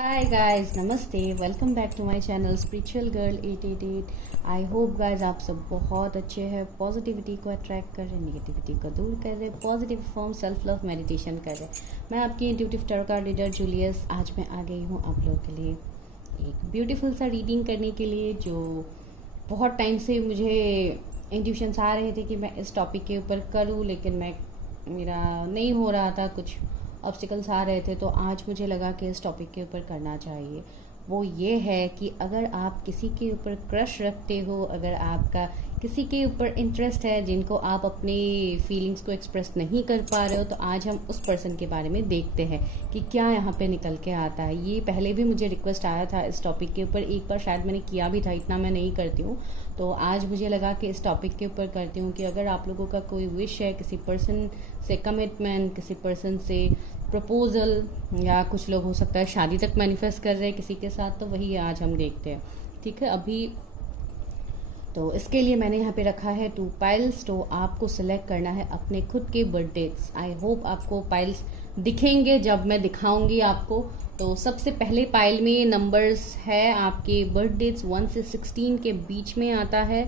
Hi guys, नमस्ते, welcome back to my channel spiritual girl 888। I hope guys आप सब बहुत अच्छे हैं, पॉजिटिविटी को अट्रैक्ट कर रहे हैं, नेगेटिविटी को दूर कर रहे हैं, positive form self love meditation कर रहे हैं। मैं आपकी intuitive tarot card reader Julius. आज मैं आ गई हूँ आप लोगों के लिए एक ब्यूटीफुल सा रीडिंग करने के लिए, जो बहुत टाइम से मुझे इंट्यूशंस आ रहे थे कि मैं इस टॉपिक के ऊपर करूँ, लेकिन मेरा नहीं हो रहा था, कुछ ऑब्स्टिकल्स आ रहे थे। तो आज मुझे लगा कि इस टॉपिक के ऊपर करना चाहिए। वो ये है कि अगर आप किसी के ऊपर क्रश रखते हो, अगर आपका किसी के ऊपर इंटरेस्ट है जिनको आप अपनी फीलिंग्स को एक्सप्रेस नहीं कर पा रहे हो, तो आज हम उस पर्सन के बारे में देखते हैं कि क्या यहाँ पे निकल के आता है। ये पहले भी मुझे रिक्वेस्ट आया था इस टॉपिक के ऊपर, एक बार शायद मैंने किया भी था, इतना मैं नहीं करती हूँ। तो आज मुझे लगा कि इस टॉपिक के ऊपर करती हूँ कि अगर आप लोगों का कोई विश है, किसी पर्सन से कमिटमेंट, किसी पर्सन से प्रपोजल, या कुछ लोग हो सकता है शादी तक मैनिफेस्ट कर रहे हैं किसी के साथ, तो वही आज हम देखते हैं। ठीक है, अभी तो इसके लिए मैंने यहाँ पे रखा है 2 पाइल्स। तो आपको सिलेक्ट करना है अपने खुद के बर्थ डेट्स। आई होप आपको पाइल्स दिखेंगे जब मैं दिखाऊंगी आपको। तो सबसे पहले पाइल में नंबर्स है आपके बर्थ डेट्स 1 से 16 के बीच में आता है।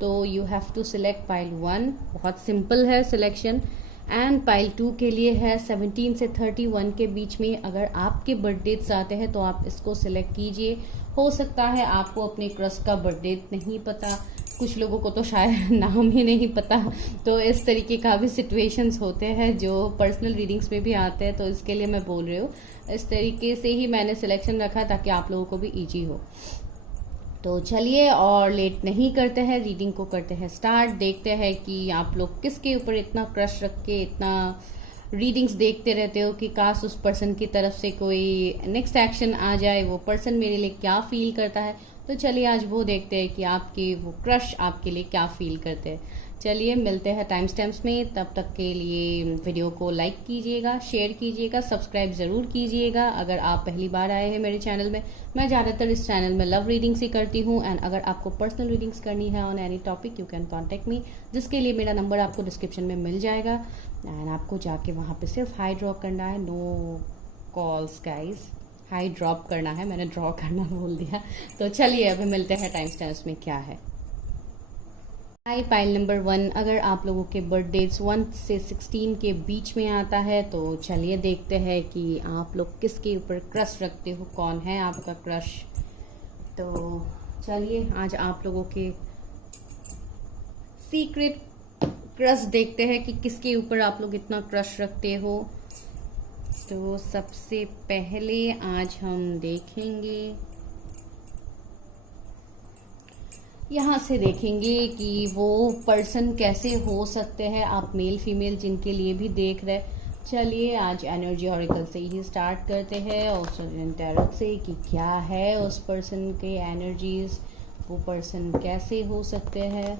तो you have to select pile 1, बहुत सिंपल है सिलेक्शन। एंड पाइल 2 के लिए है 17 से 31 के बीच में। अगर आपके बर्थ डेट्स आते हैं तो आप इसको सिलेक्ट कीजिए। हो सकता है आपको अपने क्रश का बर्थ डेट नहीं पता, कुछ लोगों को तो शायद नाम ही नहीं पता। तो इस तरीके का भी सिचुएशंस होते हैं जो पर्सनल रीडिंग्स में भी आते हैं, तो इसके लिए मैं बोल रही हूँ। इस तरीके से ही मैंने सिलेक्शन रखा ताकि आप लोगों को भी ईजी हो। तो चलिए और लेट नहीं करते हैं, रीडिंग को करते हैं स्टार्ट। देखते हैं कि आप लोग किसके ऊपर इतना क्रश रख के इतना रीडिंग्स देखते रहते हो कि काश उस पर्सन की तरफ से कोई नेक्स्ट एक्शन आ जाए, वो पर्सन मेरे लिए क्या फील करता है। तो चलिए आज वो देखते हैं कि आपके वो क्रश आपके लिए क्या फील करते हैं। चलिए मिलते हैं टाइम स्टैम्प्स में। तब तक के लिए वीडियो को लाइक कीजिएगा, शेयर कीजिएगा, सब्सक्राइब ज़रूर कीजिएगा अगर आप पहली बार आए हैं मेरे चैनल में। मैं ज़्यादातर इस चैनल में लव रीडिंग्स ही करती हूँ। एंड अगर आपको पर्सनल रीडिंग्स करनी है on any topic, you can contact मी, जिसके लिए मेरा नंबर आपको डिस्क्रिप्शन में मिल जाएगा। एंड आपको जाके वहाँ पे सिर्फ हाई ड्रॉप करना है, no calls guys. High drop करना है, मैंने ड्रॉ करना बोल दिया। तो चलिए अभी मिलते हैं टाइम स्टैम्प्स में क्या है। हाई पाइल नंबर 1, अगर आप लोगों के बर्थ डेट्स 1 से 16 के बीच में आता है तो चलिए देखते हैं कि आप लोग किसके ऊपर क्रश रखते हो, कौन है आपका क्रश। तो चलिए आज आप लोगों के सीक्रेट क्रश देखते हैं कि किसके ऊपर आप लोग इतना क्रश रखते हो। तो सबसे पहले आज हम देखेंगे, यहाँ से देखेंगे कि वो पर्सन कैसे हो सकते हैं, आप मेल फीमेल जिनके लिए भी देख रहे। चलिए आज एनर्जी ऑरिकल से ही स्टार्ट करते हैं और टैरो से कि क्या है उस पर्सन के एनर्जीज, वो पर्सन कैसे हो सकते हैं।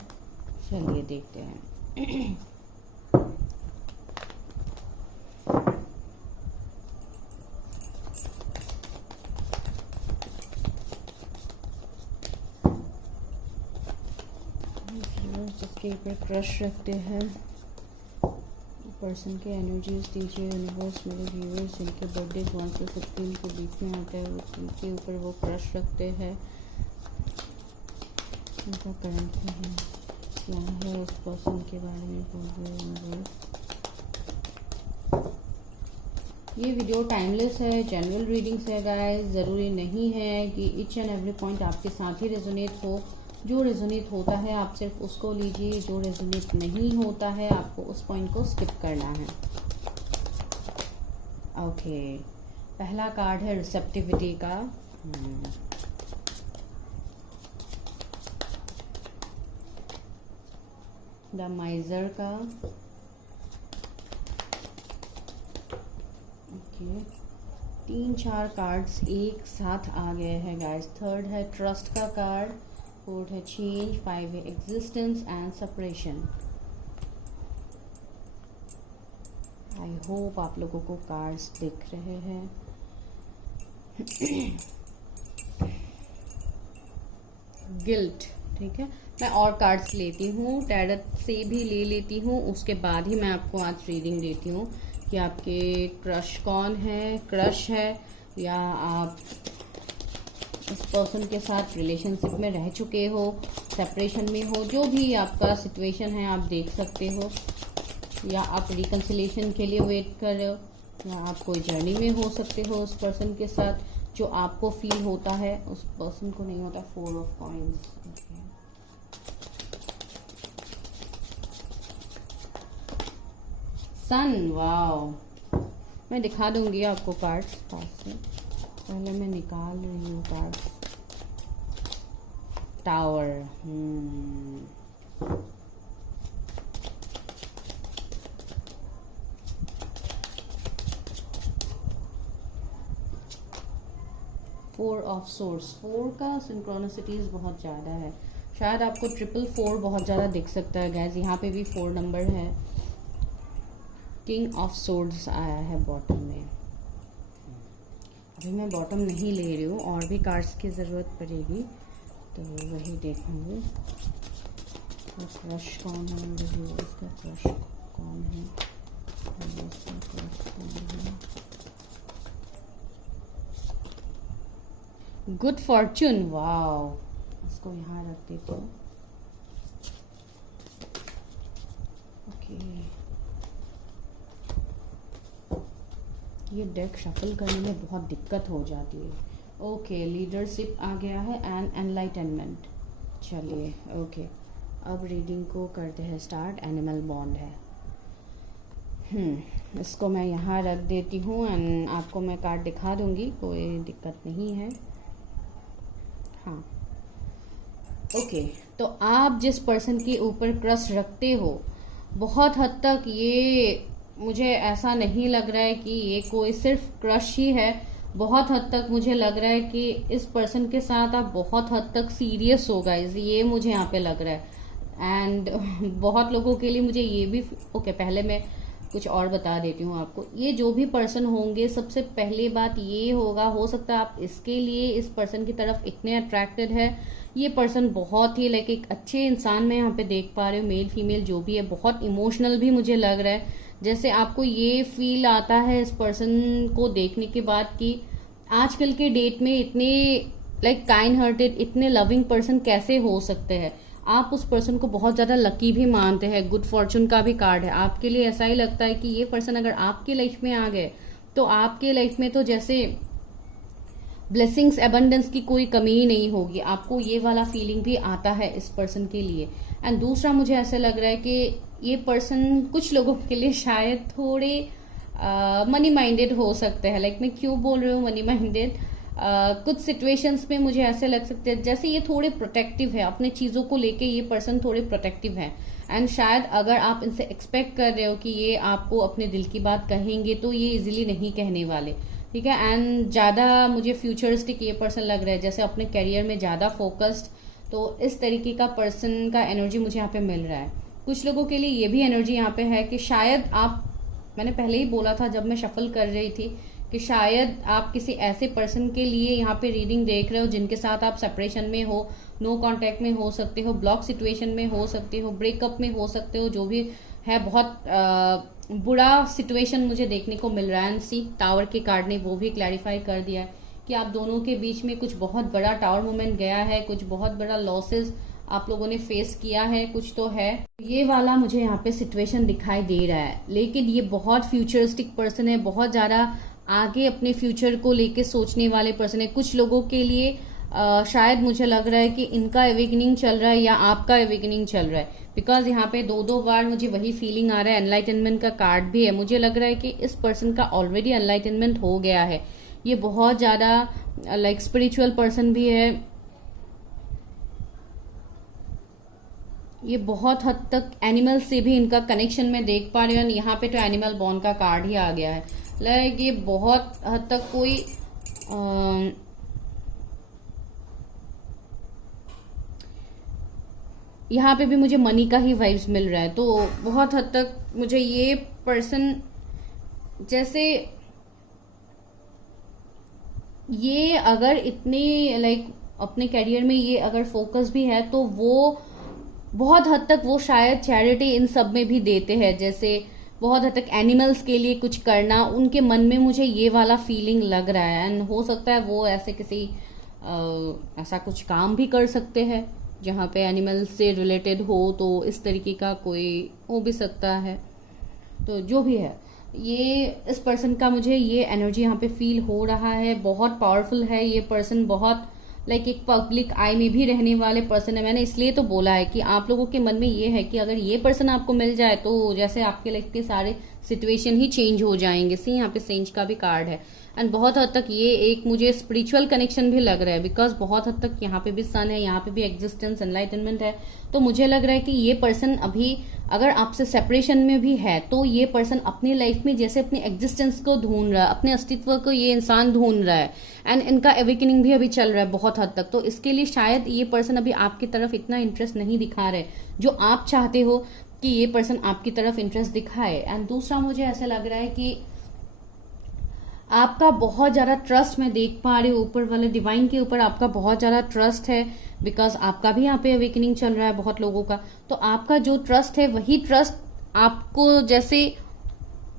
चलिए देखते हैं। जिसके ऊपर क्रश रखते हैं पर्सन के एनर्जीज दीजिए यूनिवर्स। मेरे व्यूअर्स जिनके बर्थडे 1 से 16 के बीच में आता है, वो जिनके ऊपर वो क्रश रखते हैं, उनका करंट है क्या है, उस पर्सन के बारे में बोल रहे यूनिवर्स। ये वीडियो टाइमलेस है, जनरल रीडिंग्स है गाइस। ज़रूरी नहीं है कि ईच एंड एवरी पॉइंट आपके साथ ही रेजोनेट हो। जो रेजोनेट होता है आप सिर्फ उसको लीजिए, जो रेजोनेट नहीं होता है आपको उस पॉइंट को स्किप करना है। ओके, पहला कार्ड है रिसेप्टिविटी का। द माइजर का। ओके, 3-4 कार्ड्स एक साथ आ गए हैं गाइस। थर्ड है ट्रस्ट का कार्ड, 4 है चेंज, 5 है existence and separation. I hope आप लोगों को कार्ड्स दिख रहे हैं। गिल्ट, ठीक है। मैं और कार्ड्स लेती हूँ, टैरट से भी ले लेती हूँ, उसके बाद ही मैं आपको आज रीडिंग देती हूँ कि आपके क्रश कौन है, क्रश है या आप इस पर्सन के साथ रिलेशनशिप में रह चुके हो, सेपरेशन में हो, जो भी आपका सिचुएशन है आप देख सकते हो, या आप रिकंसिलेशन के लिए वेट कर रहे हो, या आप कोई जर्नी में हो सकते हो उस पर्सन के साथ। जो आपको फील होता है उस पर्सन को नहीं होता। 4 ऑफ कॉइंस। Sun, wow. मैं दिखा दूंगी आपको कार्ड्स पास से, पहले मैं निकाल रही हूँ कार्ड्स। Tower, 4 of source. 4 का सिंक्रोनिसिटीज बहुत ज़्यादा है। शायद आपको 444 बहुत ज़्यादा दिख सकता है गैस। यहाँ पे भी 4 नंबर है। किंग ऑफ सोर्ड्स आया है बॉटम में। अभी मैं बॉटम नहीं ले रही हूँ, और भी कार्ड्स की ज़रूरत पड़ेगी तो वही देखूँगी। तो क्रश कौन है, इसका क्रश कौन है, इसका क्रश कौन है। Good Fortune, wow. इसको यहाँ रख देते हो। ओके, ये डेक शफल करने में बहुत दिक्कत हो जाती है। ओके, लीडरशिप आ गया है एंड एनलाइटनमेंट। चलिए, ओके, अब रीडिंग को करते हैं स्टार्ट। एनिमल बॉन्ड है। इसको मैं यहाँ रख देती हूँ एंड आपको मैं कार्ड दिखा दूंगी, कोई दिक्कत नहीं है। हाँ, ओके, तो आप जिस पर्सन के ऊपर क्रश रखते हो, बहुत हद तक ये मुझे ऐसा नहीं लग रहा है कि ये कोई सिर्फ क्रश ही है। बहुत हद तक मुझे लग रहा है कि इस पर्सन के साथ आप बहुत हद तक सीरियस हो गाइस, ये मुझे यहाँ पे लग रहा है। एंड बहुत लोगों के लिए मुझे ये भी ओके, पहले मैं कुछ और बता देती हूँ आपको। ये जो भी पर्सन होंगे, सबसे पहली बात ये होगा, हो सकता है आप इसके लिए इस पर्सन की तरफ इतने अट्रैक्टेड है। ये पर्सन बहुत ही लाइक एक अच्छे इंसान में यहाँ पे देख पा रहे हो, मेल फीमेल जो भी है, बहुत इमोशनल भी मुझे लग रहा है। जैसे आपको ये फील आता है इस पर्सन को देखने के बाद कि आजकल के डेट में इतने लाइक काइंड हार्टेड, इतने लविंग पर्सन कैसे हो सकते हैं। आप उस पर्सन को बहुत ज़्यादा लकी भी मानते हैं। गुड फॉर्चून का भी कार्ड है। आपके लिए ऐसा ही लगता है कि ये पर्सन अगर आपके लाइफ में आ गए तो आपके लाइफ में तो जैसे ब्लेसिंग्स, एबंडेंस की कोई कमी ही नहीं होगी। आपको ये वाला फीलिंग भी आता है इस पर्सन के लिए। एंड दूसरा मुझे ऐसा लग रहा है कि ये पर्सन कुछ लोगों के लिए शायद थोड़े मनी माइंडेड हो सकते हैं। लाइक मैं क्यों बोल रही हूँ मनी माइंडेड, कुछ सिचुएशंस में मुझे ऐसे लग सकते हैं जैसे ये थोड़े प्रोटेक्टिव है, अपने चीज़ों को लेके ये पर्सन थोड़े प्रोटेक्टिव है। एंड शायद अगर आप इनसे एक्सपेक्ट कर रहे हो कि ये आपको अपने दिल की बात कहेंगे तो ये इजीली नहीं कहने वाले, ठीक है। एंड ज़्यादा मुझे फ्यूचरिस्टिक ये पर्सन लग रहा है, जैसे अपने करियर में ज़्यादा फोकस्ड। तो इस तरीके का पर्सन का एनर्जी मुझे यहाँ पे मिल रहा है। कुछ लोगों के लिए ये भी एनर्जी यहाँ पे है कि शायद आप, मैंने पहले ही बोला था जब मैं शफल कर रही थी, कि शायद आप किसी ऐसे पर्सन के लिए यहाँ पे रीडिंग देख रहे हो जिनके साथ आप सेपरेशन में हो, नो कांटेक्ट में हो सकते हो, ब्लॉक सिचुएशन में हो सकते हो, ब्रेकअप में हो सकते हो, जो भी है बहुत बुरा सिचुएशन मुझे देखने को मिल रहा है। सी टावर के कार्ड ने वो भी क्लैरिफाई कर दिया है कि आप दोनों के बीच में कुछ बहुत बड़ा टावर मूवमेंट गया है, कुछ बहुत बड़ा लॉसेस आप लोगों ने फेस किया है, कुछ तो है। ये वाला मुझे यहाँ पे सिचुएशन दिखाई दे रहा है। लेकिन ये बहुत फ्यूचरिस्टिक पर्सन है, बहुत ज़्यादा आगे अपने फ्यूचर को लेके सोचने वाले पर्सन है। कुछ लोगों के लिए शायद मुझे लग रहा है कि इनका एवेकनिंग चल रहा है या आपका एवेकनिंग चल रहा है, बिकॉज यहाँ पे दो बार मुझे वही फीलिंग आ रहा है। एनलाइटनमेंट का कार्ड भी है। मुझे लग रहा है कि इस पर्सन का ऑलरेडी एनलाइटनमेंट हो गया है। ये बहुत ज़्यादा लाइक स्पिरिचुअल पर्सन भी है। ये बहुत हद तक एनिमल से भी इनका कनेक्शन में देख पा रही हूँ। यहाँ पे तो एनिमल बॉन्ड का कार्ड ही आ गया है। लाइक ये बहुत हद तक कोई यहाँ पे भी मुझे मनी का ही वाइब्स मिल रहा है। तो बहुत हद तक मुझे ये पर्सन, जैसे ये अगर इतने लाइक अपने करियर में ये अगर फोकस भी है तो वो बहुत हद तक वो शायद चैरिटी इन सब में भी देते हैं। जैसे बहुत हद तक एनिमल्स के लिए कुछ करना, उनके मन में मुझे ये वाला फीलिंग लग रहा है। एंड हो सकता है वो ऐसे किसी ऐसा कुछ काम भी कर सकते हैं जहाँ पे एनिमल्स से रिलेटेड हो, तो इस तरीके का कोई हो भी सकता है। तो जो भी है, ये इस पर्सन का मुझे ये एनर्जी यहाँ पे फील हो रहा है, बहुत पावरफुल है ये पर्सन, बहुत लाइक एक पब्लिक आई में भी रहने वाले पर्सन है। मैंने इसलिए तो बोला है कि आप लोगों के मन में ये है कि अगर ये पर्सन आपको मिल जाए तो जैसे आपके लाइफ के सारे सिचुएशन ही चेंज हो जाएंगे। सी यहाँ पे सेंज का भी कार्ड है। एंड बहुत हद तक ये एक मुझे स्पिरिचुअल कनेक्शन भी लग रहा है, बिकॉज बहुत हद तक यहाँ पे भी सन है, यहाँ पे भी एग्जिस्टेंस एनलाइटनमेंट है। तो मुझे लग रहा है कि ये पर्सन अभी अगर आपसे सेपरेशन में भी है तो ये पर्सन अपनी लाइफ में जैसे अपनी एग्जिस्टेंस को ढूंढ रहा है, अपने अस्तित्व को ये इंसान ढूंढ रहा है। एंड इनका अवेकनिंग भी अभी चल रहा है बहुत हद तक। तो इसके लिए शायद ये पर्सन अभी आपकी तरफ इतना इंटरेस्ट नहीं दिखा रहे जो आप चाहते हो कि ये पर्सन आपकी तरफ इंटरेस्ट दिखाए। एंड दूसरा मुझे ऐसा लग रहा है कि आपका बहुत ज्यादा ट्रस्ट मैं देख पा रही हूँ, ऊपर वाले डिवाइन के ऊपर आपका बहुत ज्यादा ट्रस्ट है, बिकॉज आपका भी यहाँ पे अवेकनिंग चल रहा है बहुत लोगों का। तो आपका जो ट्रस्ट है वही ट्रस्ट आपको जैसे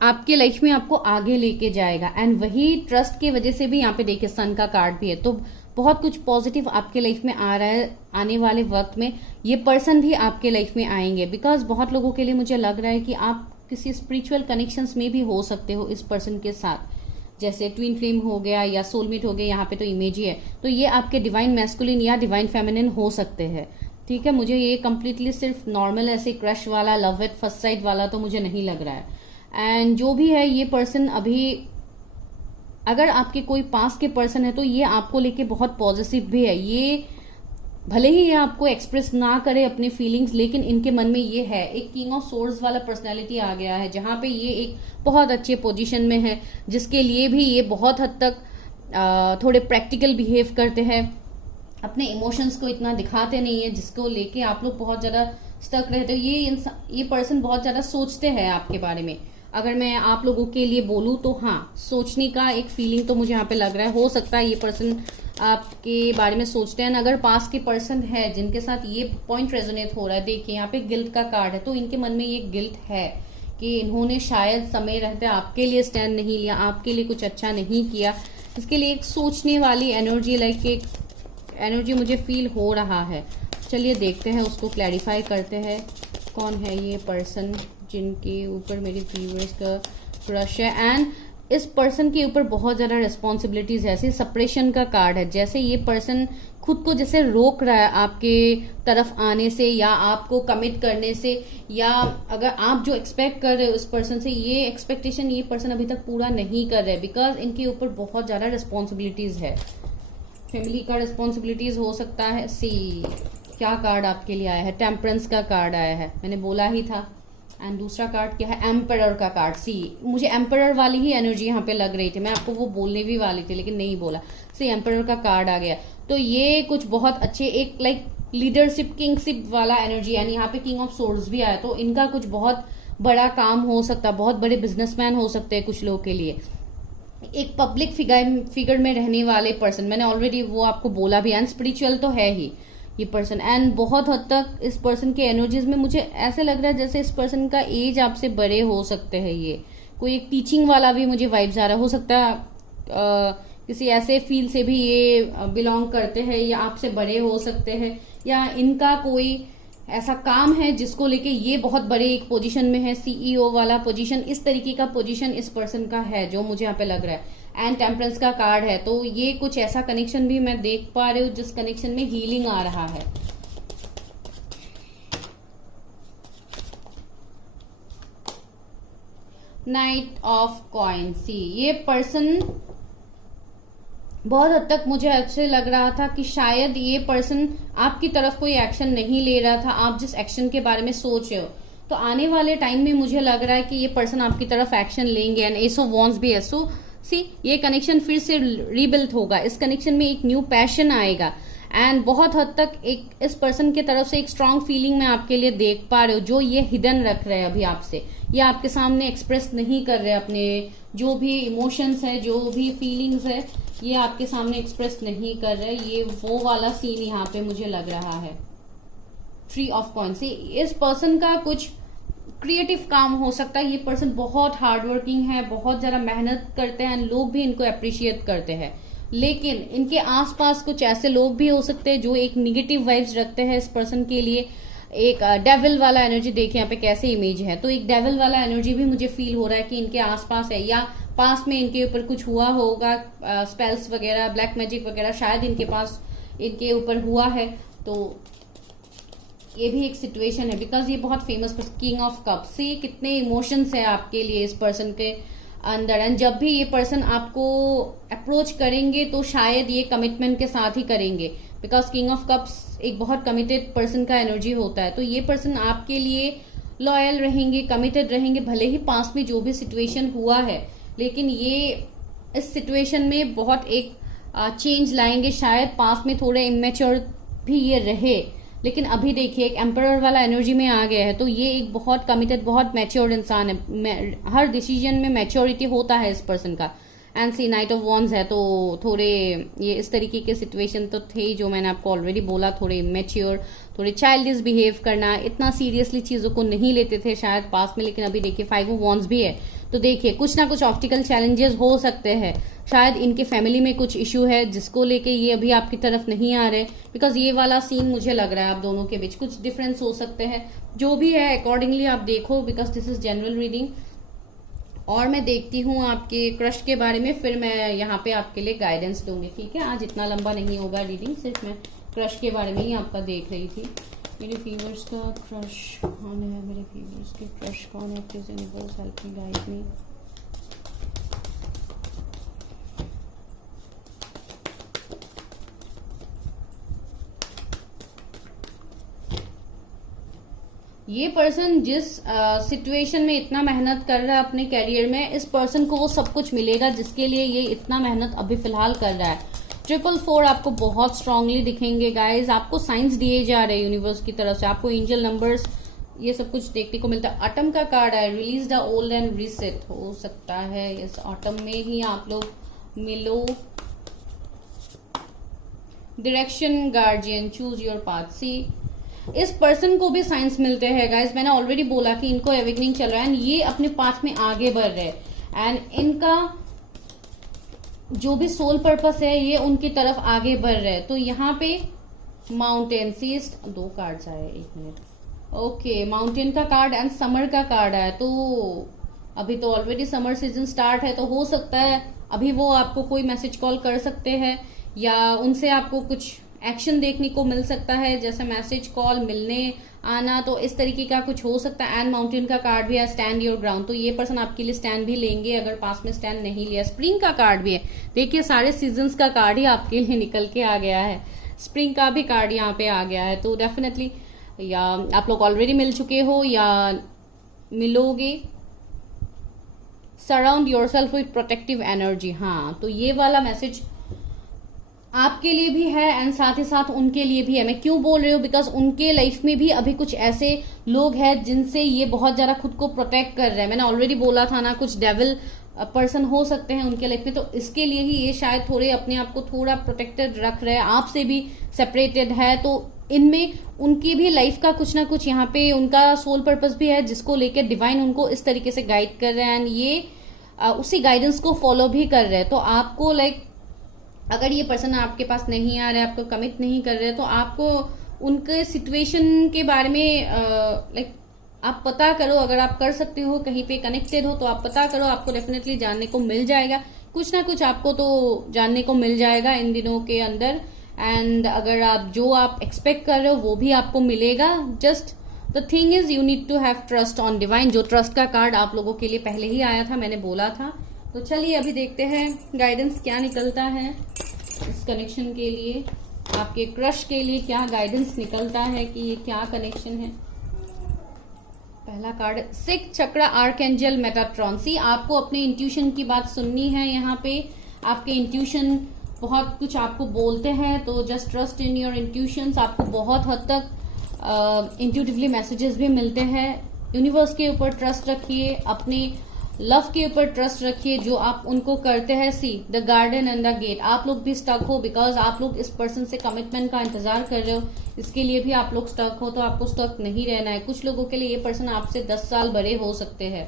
आपके लाइफ में आपको आगे लेके जाएगा। एंड वही ट्रस्ट की वजह से भी यहाँ पे देखिए सन का कार्ड भी है। तो बहुत कुछ पॉजिटिव आपके लाइफ में आ रहा है। आने वाले वक्त में ये पर्सन भी आपके लाइफ में आएंगे, बिकॉज बहुत लोगों के लिए मुझे लग रहा है कि आप किसी स्पिरिचुअल कनेक्शंस में भी हो सकते हो इस पर्सन के साथ, जैसे ट्विन फ्लेम हो गया या सोलमेट हो गया। यहाँ पे तो इमेज ही है, तो ये आपके डिवाइन मैस्कुलिन या डिवाइन फेमिनिन हो सकते हैं। ठीक है, मुझे ये कंप्लीटली सिर्फ नॉर्मल ऐसे क्रश वाला लव एट फर्स्ट साइट वाला तो मुझे नहीं लग रहा है। एंड जो भी है ये पर्सन अभी अगर आपके कोई पास के पर्सन है तो ये आपको लेके बहुत पॉजिटिव भी है। ये भले ही ये आपको एक्सप्रेस ना करे अपनी फीलिंग्स, लेकिन इनके मन में ये है। एक किंग ऑफ सोर्ड्स वाला पर्सनालिटी आ गया है जहां पे ये एक बहुत अच्छे पोजीशन में है, जिसके लिए भी ये बहुत हद तक थोड़े प्रैक्टिकल बिहेव करते हैं, अपने इमोशंस को इतना दिखाते नहीं है, जिसको लेके आप लोग बहुत ज्यादा स्टक रहते हो। ये पर्सन बहुत ज्यादा सोचते हैं आपके बारे में। अगर मैं आप लोगों के लिए बोलूं तो हाँ, सोचने का एक फीलिंग तो मुझे यहाँ पे लग रहा है। हो सकता है ये पर्सन आपके बारे में सोचते हैं। अगर पास के पर्सन है जिनके साथ ये पॉइंट रेजोनेट हो रहा है, देखिए यहाँ पे गिल्ट का कार्ड है, तो इनके मन में ये गिल्ट है कि इन्होंने शायद समय रहते आपके लिए स्टैंड नहीं लिया, आपके लिए कुछ अच्छा नहीं किया। इसके लिए एक सोचने वाली एनर्जी, लाइक एक एनर्जी मुझे फील हो रहा है। चलिए देखते हैं, उसको क्लैरिफाई करते हैं। कौन है ये पर्सन जिनके ऊपर मेरे व्यूअर्स का क्रश है। एंड इस पर्सन के ऊपर बहुत ज्यादा रिस्पॉन्सिबिलिटीज है। ऐसे सप्रेशन का कार्ड है, जैसे ये पर्सन खुद को जैसे रोक रहा है आपके तरफ आने से या आपको कमिट करने से, या अगर आप जो एक्सपेक्ट कर रहे हो उस पर्सन से, ये एक्सपेक्टेशन ये पर्सन अभी तक पूरा नहीं कर रहे, बिकॉज इनके ऊपर बहुत ज्यादा रिस्पॉन्सिबिलिटीज है। फैमिली का रिस्पॉन्सिबिलिटीज हो सकता है। सी क्या कार्ड आपके लिए आया है? टेम्परेंस का कार्ड आया है, मैंने बोला ही था। एंड दूसरा कार्ड क्या है? एम्परर का कार्ड। सी मुझे एम्परर वाली ही एनर्जी यहाँ पे लग रही थी, मैं आपको वो बोलने भी वाली थी लेकिन नहीं बोला। सी एम्परर का कार्ड आ गया। तो ये कुछ बहुत अच्छे एक लाइक लीडरशिप किंगशिप वाला एनर्जी, यानी यहाँ पे किंग ऑफ सोर्ड्स भी आया, तो इनका कुछ बहुत बड़ा काम हो सकता है, बहुत बड़े बिजनेसमैन हो सकते हैं कुछ लोगों के लिए। एक पब्लिक फिगर में रहने वाले पर्सन, मैंने ऑलरेडी वो आपको बोला भी। एंड स्पिरिचुअल तो है ही ये पर्सन। एंड बहुत हद तक इस पर्सन के एनर्जीज में मुझे ऐसे लग रहा है जैसे इस पर्सन का एज आपसे बड़े हो सकते हैं। ये कोई एक टीचिंग वाला भी मुझे वाइब्स आ रहा है। हो सकता है किसी ऐसे फील्ड से भी ये बिलोंग करते हैं या आपसे बड़े हो सकते हैं, या इनका कोई ऐसा काम है जिसको लेके ये बहुत बड़े एक पोजीशन में है, सीईओ वाला पोजीशन। इस तरीके का पोजीशन इस पर्सन का है जो मुझे यहाँ पे लग रहा है। एंड टेम्परेंस का कार्ड है, तो ये कुछ ऐसा कनेक्शन भी मैं देख पा रही हूँ जिस कनेक्शन में हीलिंग आ रहा है। Night of coin. सी ये पर्सन बहुत हद तक मुझे अच्छे लग रहा था कि शायद ये पर्सन आपकी तरफ कोई एक्शन नहीं ले रहा था। आप जिस एक्शन के बारे में सोच रहे हो, तो आने वाले टाइम में मुझे लग रहा है कि ये पर्सन आपकी तरफ एक्शन लेंगे। एंड एस ऑफ वॉन्ड्स भी है। सो सी ये कनेक्शन फिर से रीबिल्ड होगा। इस कनेक्शन में एक न्यू पैशन आएगा। एंड बहुत हद तक एक इस पर्सन की तरफ से एक स्ट्रांग फीलिंग मैं आपके लिए देख पा रही हूँ, जो ये हिडन रख रहे हैं अभी आपसे, ये आपके सामने एक्सप्रेस नहीं कर रहे अपने जो भी इमोशंस है, जो भी फीलिंग्स है, ये आपके सामने एक्सप्रेस नहीं कर रहे। ये वो वाला सीन यहाँ पे मुझे लग रहा है। 3 ऑफ कॉइन्स। इस पर्सन का कुछ क्रिएटिव काम हो सकता है। ये पर्सन बहुत हार्ड वर्किंग है, बहुत ज्यादा मेहनत करते हैं, लोग भी इनको अप्रिशिएट करते हैं। लेकिन इनके आसपास कुछ ऐसे लोग भी हो सकते हैं जो एक निगेटिव वाइब्स रखते हैं इस पर्सन के लिए। एक डेविल वाला एनर्जी देखिए यहाँ पे कैसे इमेज है, तो एक डेविल वाला एनर्जी भी मुझे फील हो रहा है कि इनके आसपास है, या पास में इनके ऊपर कुछ हुआ होगा, स्पेल्स वगैरह, ब्लैक मैजिक वगैरह शायद इनके पास इनके ऊपर हुआ है। तो ये भी एक सिचुएशन है, बिकॉज ये बहुत फेमस किंग ऑफ कप से कितने इमोशंस है आपके लिए इस पर्सन के अंदर। एंड जब भी ये पर्सन आपको अप्रोच करेंगे तो शायद ये कमिटमेंट के साथ ही करेंगे, बिकॉज किंग ऑफ कप्स एक बहुत कमिटेड पर्सन का एनर्जी होता है। तो ये पर्सन आपके लिए लॉयल रहेंगे, कमिटेड रहेंगे, भले ही पास में जो भी सिचुएशन हुआ है, लेकिन ये इस सिचुएशन में बहुत एक चेंज लाएंगे। शायद पास में थोड़े इमेच्योर भी ये रहे, लेकिन अभी देखिए एक एम्परर वाला एनर्जी में आ गया है, तो ये एक बहुत कमिटेड, बहुत मैच्योर्ड इंसान है। हर डिसीजन में मैच्योरिटी होता है इस पर्सन का। And see knight of wands है, तो थोड़े ये इस तरीके के सिचुएशन तो थे जो मैंने आपको ऑलरेडी बोला, थोड़े इमेच्योर, थोड़े चाइल्डिश बिहेव करना, इतना सीरियसली चीजों को नहीं लेते थे शायद पास में। लेकिन अभी देखिए 5 ऑफ वॉन्ड्स भी है, तो देखिए कुछ ना कुछ ऑब्स्टिकल चैलेंजेस हो सकते हैं। शायद इनके फैमिली में कुछ इश्यू है जिसको लेके ये अभी आपकी तरफ नहीं आ रहे, बिकॉज ये वाला सीन मुझे लग रहा है आप दोनों के बीच कुछ डिफरेंस हो सकते हैं। जो भी है अकॉर्डिंगली आप देखो, because this is general reading. और मैं देखती हूँ आपके क्रश के बारे में, फिर मैं यहाँ पे आपके लिए गाइडेंस दूंगी, ठीक है। आज इतना लंबा नहीं होगा रीडिंग, सिर्फ मैं क्रश के बारे में ही आपका देख रही थी। मेरे फीवर्स का क्रश कौन है, मेरे फीवर्स के क्रश कौन है, please universe help me, guide me. ये पर्सन जिस सिचुएशन में इतना मेहनत कर रहा है अपने करियर में, इस पर्सन को वो सब कुछ मिलेगा जिसके लिए ये इतना मेहनत अभी फिलहाल कर रहा है। 444 आपको बहुत स्ट्रांगली दिखेंगे गाइज, आपको साइंस दिए जा रहे हैं यूनिवर्स की तरफ से, आपको एंजल नंबर्स ये सब कुछ देखने को मिलता है। ऑटम का कार्ड है, release the old and reset. हो सकता है इस ऑटम में ही आप लोग मिलो। Direction guardian, choose your path. See इस पर्सन को भी साइंस मिलते हैं गाइज, मैंने ऑलरेडी बोला कि इनको एवेकनिंग चल रहा है एंड ये अपने पाथ में आगे बढ़ रहे हैं। एंड इनका जो भी सोल पर्पस है ये उनकी तरफ आगे बढ़ रहे हैं। तो यहाँ पे माउंटेन, सीस्ट, 2 कार्ड्स आए, 1 मिनट। ओके, माउंटेन का कार्ड एंड समर का कार्ड आया। तो अभी तो ऑलरेडी समर सीजन स्टार्ट है, तो हो सकता है अभी वो आपको कोई मैसेज कॉल कर सकते हैं या उनसे आपको कुछ एक्शन देखने को मिल सकता है, जैसे मैसेज कॉल, मिलने आना, तो इस तरीके का कुछ हो सकता है। एंड माउंटेन का कार्ड भी है, स्टैंड योर ग्राउंड, तो ये पर्सन आपके लिए स्टैंड भी लेंगे अगर पास में स्टैंड नहीं लिया। स्प्रिंग का कार्ड भी है, देखिए सारे सीजन्स का कार्ड ही आपके लिए निकल के आ गया है, स्प्रिंग का भी कार्ड यहाँ पे आ गया है। तो डेफिनेटली या आप लोग ऑलरेडी मिल चुके हो या मिलोगे। Surround yourself with protective energy, हाँ, तो ये वाला मैसेज आपके लिए भी है एंड साथ ही साथ उनके लिए भी है। मैं क्यों बोल रही हूँ, बिकॉज उनके लाइफ में भी अभी कुछ ऐसे लोग हैं जिनसे ये बहुत ज्यादा खुद को प्रोटेक्ट कर रहे हैं। मैंने ऑलरेडी बोला था ना, कुछ डेविल पर्सन हो सकते हैं उनके लाइफ में, तो इसके लिए ही ये शायद थोड़े अपने आप को थोड़ा प्रोटेक्टेड रख रहे हैं, आपसे भी सेपरेटेड है। तो इनमें उनकी भी लाइफ का कुछ ना कुछ यहाँ पे उनका सोल पर्पस भी है जिसको लेकर डिवाइन उनको इस तरीके से गाइड कर रहे हैं एंड ये उसी गाइडेंस को फॉलो भी कर रहे हैं। तो आपको अगर ये पर्सन आपके पास नहीं आ रहा है, आपको कमिट नहीं कर रहे, तो आपको उनके सिचुएशन के बारे में आप पता करो। अगर आप कर सकते हो, कहीं पे कनेक्टेड हो, तो आप पता करो, आपको डेफिनेटली जानने को मिल जाएगा, कुछ ना कुछ आपको तो जानने को मिल जाएगा इन दिनों के अंदर। एंड अगर आप जो आप एक्सपेक्ट कर रहे हो वो भी आपको मिलेगा। Just the thing is you need to have trust on divine. जो ट्रस्ट का कार्ड आप लोगों के लिए पहले ही आया था, मैंने बोला था। तो चलिए अभी देखते हैं गाइडेंस क्या निकलता है इस कनेक्शन के लिए, आपके क्रश के लिए क्या गाइडेंस निकलता है कि ये क्या कनेक्शन है। पहला कार्ड, 6 चक्र आर्कएंजल मेटाट्रॉन। सी आपको अपने इंट्यूशन की बात सुननी है, यहाँ पे आपके इंट्यूशन बहुत कुछ आपको बोलते हैं, तो just trust in your intuitions. आपको बहुत हद तक इंट्यूटिवली मैसेजेस भी मिलते हैं। यूनिवर्स के ऊपर ट्रस्ट रखिए, अपने लव के ऊपर ट्रस्ट रखिए, जो आप उनको करते हैं। See the garden and the gate, आप लोग भी स्टक हो बिकॉज आप लोग इस पर्सन से कमिटमेंट का इंतजार कर रहे हो, इसके लिए भी आप लोग स्टक हो, तो आपको स्टक नहीं रहना है। कुछ लोगों के लिए ये पर्सन आपसे 10 साल बड़े हो सकते हैं।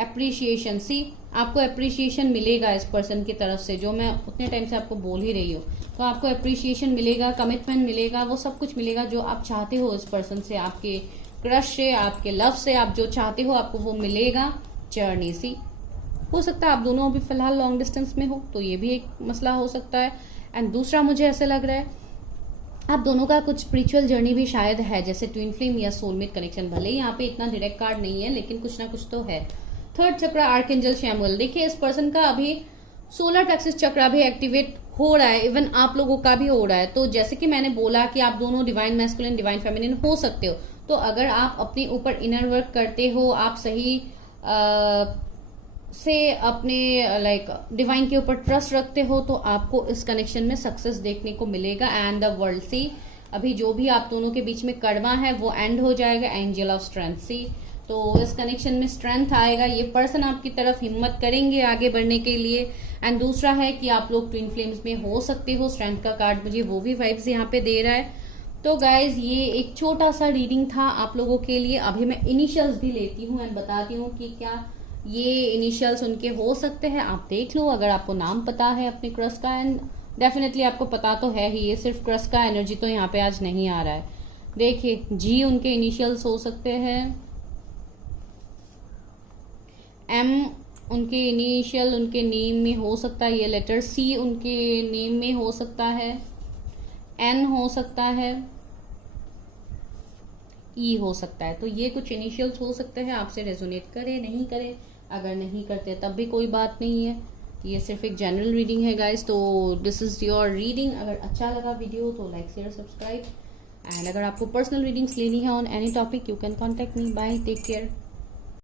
एप्रिशिएशन, सी आपको एप्रिशिएशन मिलेगा इस पर्सन की तरफ से, जो मैं उतने टाइम से आपको बोल ही रही हूँ। तो आपको एप्रिशिएशन मिलेगा, कमिटमेंट मिलेगा, वो सब कुछ मिलेगा जो आप चाहते हो इस पर्सन से, आपके क्रश से, आपके लव से, आप जो चाहते हो आपको वो मिलेगा। जर्नी, सी हो सकता है आप दोनों अभी फिलहाल लॉन्ग डिस्टेंस में हो, तो ये भी एक मसला हो सकता है। एंड दूसरा मुझे ऐसे लग रहा है आप दोनों का कुछ स्पिरिचुअल जर्नी भी शायद है, जैसे ट्विन फ्लेम या सोलमेट कनेक्शन। भले ही यहाँ पे इतना डायरेक्ट कार्ड नहीं है, लेकिन कुछ ना कुछ तो है। थर्ड चक्र आर्कएंजल शैमुएल, देखिए इस पर्सन का अभी सोलर प्लेक्सस चक्र भी एक्टिवेट हो रहा है, इवन आप लोगों का भी हो रहा है। तो जैसे कि मैंने बोला कि आप दोनों डिवाइन मैस्कुलिन डिवाइन फेमिनिन हो सकते हो, तो अगर आप अपने ऊपर इनर वर्क करते हो, आप सही से अपने लाइक डिवाइन के ऊपर ट्रस्ट रखते हो, तो आपको इस कनेक्शन में सक्सेस देखने को मिलेगा। एंड द वर्ल्ड, सी अभी जो भी आप दोनों के बीच में कड़वा है वो एंड हो जाएगा। एंजल ऑफ स्ट्रेंथ, सी तो इस कनेक्शन में स्ट्रेंथ आएगा, ये पर्सन आपकी तरफ हिम्मत करेंगे आगे बढ़ने के लिए। एंड दूसरा है कि आप लोग ट्विन फ्लेम्स में हो सकते हो, स्ट्रेंथ का कार्ड मुझे वो भी वाइब्स यहाँ पे दे रहा है। तो गाइज ये एक छोटा सा रीडिंग था आप लोगों के लिए। अभी मैं इनिशियल्स भी लेती हूँ एंड बताती हूँ कि क्या ये इनिशियल्स उनके हो सकते हैं। आप देख लो, अगर आपको नाम पता है अपने क्रश का, एंड डेफिनेटली आपको पता तो है ही, ये सिर्फ क्रश का एनर्जी तो यहाँ पे आज नहीं आ रहा है। देखिए जी उनके इनिशियल्स हो सकते हैं, एम उनके इनिशियल उनके नेम में हो सकता है ये लेटर, सी उनके नेम में हो सकता है, एन हो सकता है, ई हो सकता है। तो ये कुछ इनिशियल्स हो सकते हैं, आपसे रेजोनेट करे नहीं करे, अगर नहीं करते तब भी कोई बात नहीं है, ये सिर्फ एक जनरल रीडिंग है गाइस। तो दिस इज योर रीडिंग। अगर अच्छा लगा वीडियो तो लाइक शेयर सब्सक्राइब, एंड अगर आपको पर्सनल रीडिंग्स लेनी है on any topic you can contact me. Bye, take care.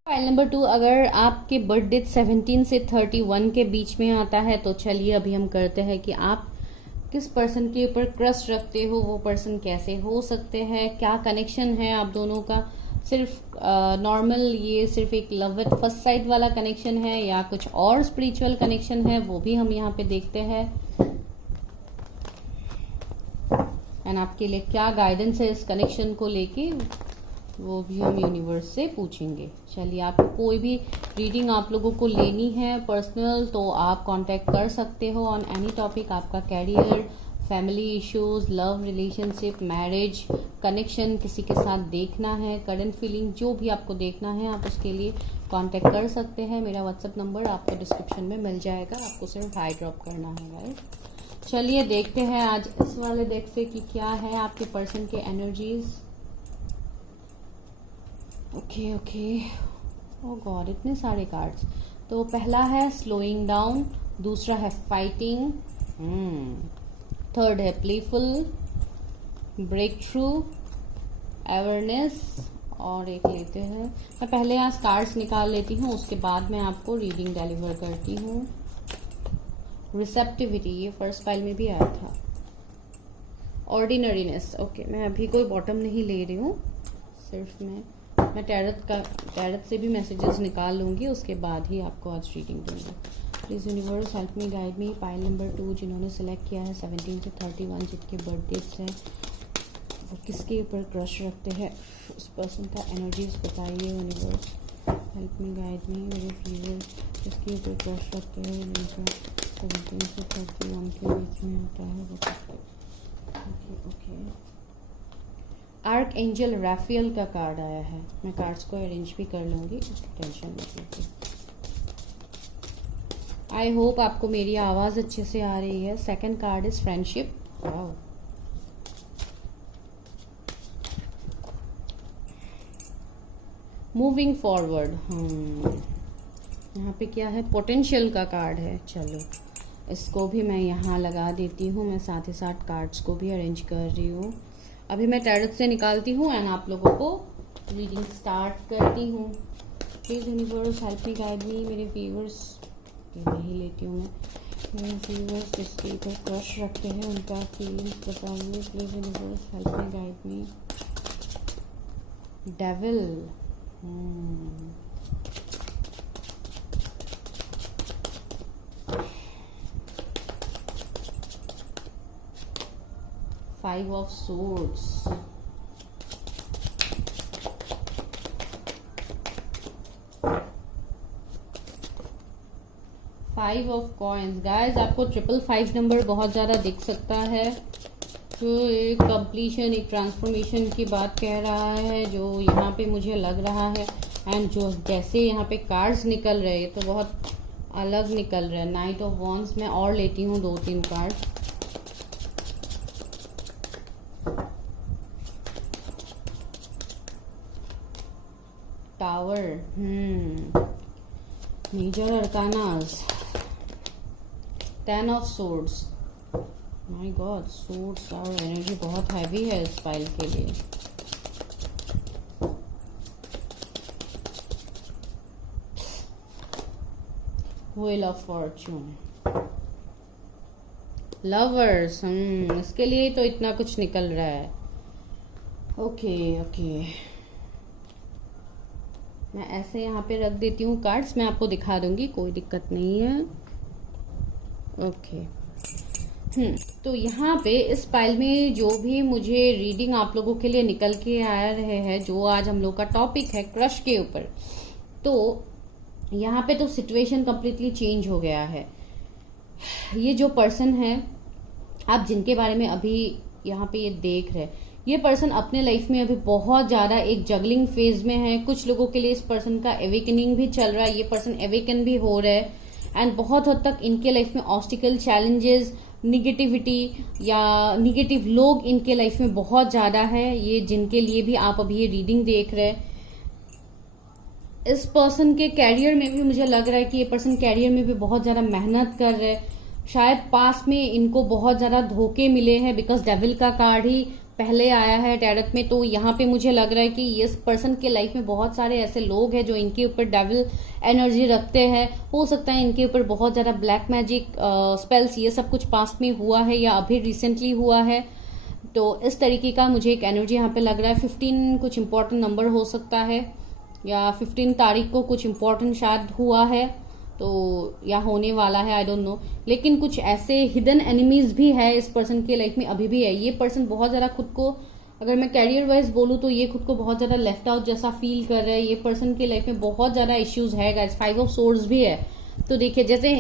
File number 2, अगर आपके बर्थ डेट 17 से 31 के बीच में आता है तो चलिए अभी हम करते हैं कि आप किस पर्सन के ऊपर क्रश रखते हो, वो पर्सन कैसे हो सकते हैं, क्या कनेक्शन है आप दोनों का। सिर्फ नॉर्मल ये सिर्फ एक लव एट फर्स्ट साइट वाला कनेक्शन है या कुछ और स्पिरिचुअल कनेक्शन है, वो भी हम यहाँ पे देखते हैं। एंड आपके लिए क्या गाइडेंस है इस कनेक्शन को लेके, वो भी हम यूनिवर्स से पूछेंगे। चलिए, आपको कोई भी रीडिंग आप लोगों को लेनी है पर्सनल तो आप कांटेक्ट कर सकते हो ऑन एनी टॉपिक। आपका career, family issues, love relationship, marriage, connection किसी के साथ देखना है, करंट फीलिंग, जो भी आपको देखना है आप उसके लिए कांटेक्ट कर सकते हैं। मेरा व्हाट्सएप नंबर आपको डिस्क्रिप्शन में मिल जाएगा, आपको सिर्फ हाई ड्रॉप करना है गाइस। चलिए देखते हैं आज इस वाले डेक से कि क्या है आपके पर्सन के एनर्जीज। ओके ओह गॉड, इतने सारे कार्ड्स। तो पहला है स्लोइंग डाउन, दूसरा है फाइटिंग, थर्ड है प्लेफुल, ब्रेक थ्रू, अवेयरनेस, और एक लेते हैं। मैं पहले यहाँ कार्ड्स निकाल लेती हूँ, उसके बाद मैं आपको रीडिंग डिलीवर करती हूँ। रिसेप्टिविटी, ये फर्स्ट फाइल में भी आया था। ऑर्डिनरीनेस, ओके मैं अभी कोई बॉटम नहीं ले रही हूँ, सिर्फ मैं टैरट से भी मैसेजेस निकाल लूँगी, उसके बाद ही आपको आज रीडिंग दूँगी। Please universe help me guide me. Pile number 2 जिन्होंने सेलेक्ट किया है 17 से 31, जिनके बर्थडेज हैं, वो किसके ऊपर क्रश रखते हैं, उस पर्सन का एनर्जीज बताइए universe. Help me guide me, मेरे व्यूअर्स किसके ऊपर क्रश रखते हैं, जिनका 17 से 31 के बीच में आता है वो। ओके आर्क एंजल राफेल का कार्ड आया है, मैं कार्ड्स को अरेंज भी कर लूँगी, टेंशन मत लीजिए। आई होप आपको मेरी आवाज़ अच्छे से आ रही है। Second card is friendship. Wow, moving forward. यहाँ पे क्या है, पोटेंशियल का कार्ड है। चलो इसको भी मैं यहाँ लगा देती हूँ, मैं साथ ही साथ कार्ड्स को भी अरेंज कर रही हूँ। अभी मैं टैरट से निकालती हूँ एंड आप लोगों को रीडिंग स्टार्ट करती हूँ। Please universe help me guide me, मेरे व्यूअर्स, ये नहीं लेती हूँ मैं, मेरे व्यूअर्स जिसके ऊपर क्रश रखते हैं उनका फीलिंग्स बताइए। Please universe help me guide me. Devil, 5 of swords, 5 of coins। Guys आपको 555 नंबर बहुत ज़्यादा दिख सकता है, जो एक कंप्लीशन, एक ट्रांसफॉर्मेशन की बात कह रहा है, जो यहाँ पे मुझे लग रहा है। एंड जो जैसे यहाँ पे कार्ड्स निकल रहे हैं तो बहुत अलग निकल रहा है। नाइट ऑफ वॉन्ड्स, मैं और लेती हूँ 2-3 card. Tower, major arcanas, 10 of swords. My god, swords और एनर्जी बहुत हैवी है इस फाइल के लिए। व्हील ऑफ फॉर्चून, लवर्स, इसके लिए तो इतना कुछ निकल रहा है। ओके ओके, मैं ऐसे यहाँ पे रख देती हूँ कार्ड्स, मैं आपको दिखा दूंगी, कोई दिक्कत नहीं है। ओके, तो यहाँ पे इस फाइल में जो भी मुझे रीडिंग आप लोगों के लिए निकल के आ रहे हैं, जो आज हम लोग का टॉपिक है क्रश के ऊपर, तो यहाँ पे तो सिचुएशन कंप्लीटली चेंज हो गया है। ये जो पर्सन है, आप जिनके बारे में अभी यहाँ पे ये देख रहे हैं, ये पर्सन अपने लाइफ में अभी बहुत ज्यादा एक जगलिंग फेज में है। कुछ लोगों के लिए इस पर्सन का एवेकनिंग भी चल रहा है, ये पर्सन एवेकन भी हो रहा है। एंड बहुत हद तक इनके लाइफ में ऑब्स्टिकल, चैलेंजेस, निगेटिविटी या निगेटिव लोग इनके लाइफ में बहुत ज्यादा है। ये जिनके लिए भी आप अभी ये रीडिंग देख रहे हैं, इस पर्सन के कैरियर में भी मुझे लग रहा है कि ये पर्सन कैरियर में भी बहुत ज्यादा मेहनत कर रहे हैं। शायद पास में इनको बहुत ज्यादा धोखे मिले हैं, बिकॉज डेविल का कार्ड ही पहले आया है टैरट में। तो यहाँ पे मुझे लग रहा है कि इस पर्सन के लाइफ में बहुत सारे ऐसे लोग हैं जो इनके ऊपर डेविल एनर्जी रखते हैं। हो सकता है इनके ऊपर बहुत ज्यादा ब्लैक मैजिक स्पेल्स, ये सब कुछ पास्ट में हुआ है या अभी रिसेंटली हुआ है। तो इस तरीके का मुझे एक एनर्जी यहाँ पे लग रहा है। 15 कुछ इंपॉर्टेंट नंबर हो सकता है, या 15 तारीख को कुछ इंपॉर्टेंट शायद हुआ है, तो या होने वाला है, आई डोंट नो। लेकिन कुछ ऐसे हिडन एनिमीज भी है इस पर्सन के लाइफ में, अभी भी है। ये पर्सन बहुत ज्यादा खुद को, अगर मैं कैरियर वाइज बोलूँ तो ये खुद को बहुत ज्यादा लेफ्ट आउट जैसा फील कर रहा है। ये पर्सन के लाइफ में बहुत ज्यादा इश्यूज है गाइस। 5 ऑफ सोर्ड्स भी है, तो देखिए जैसे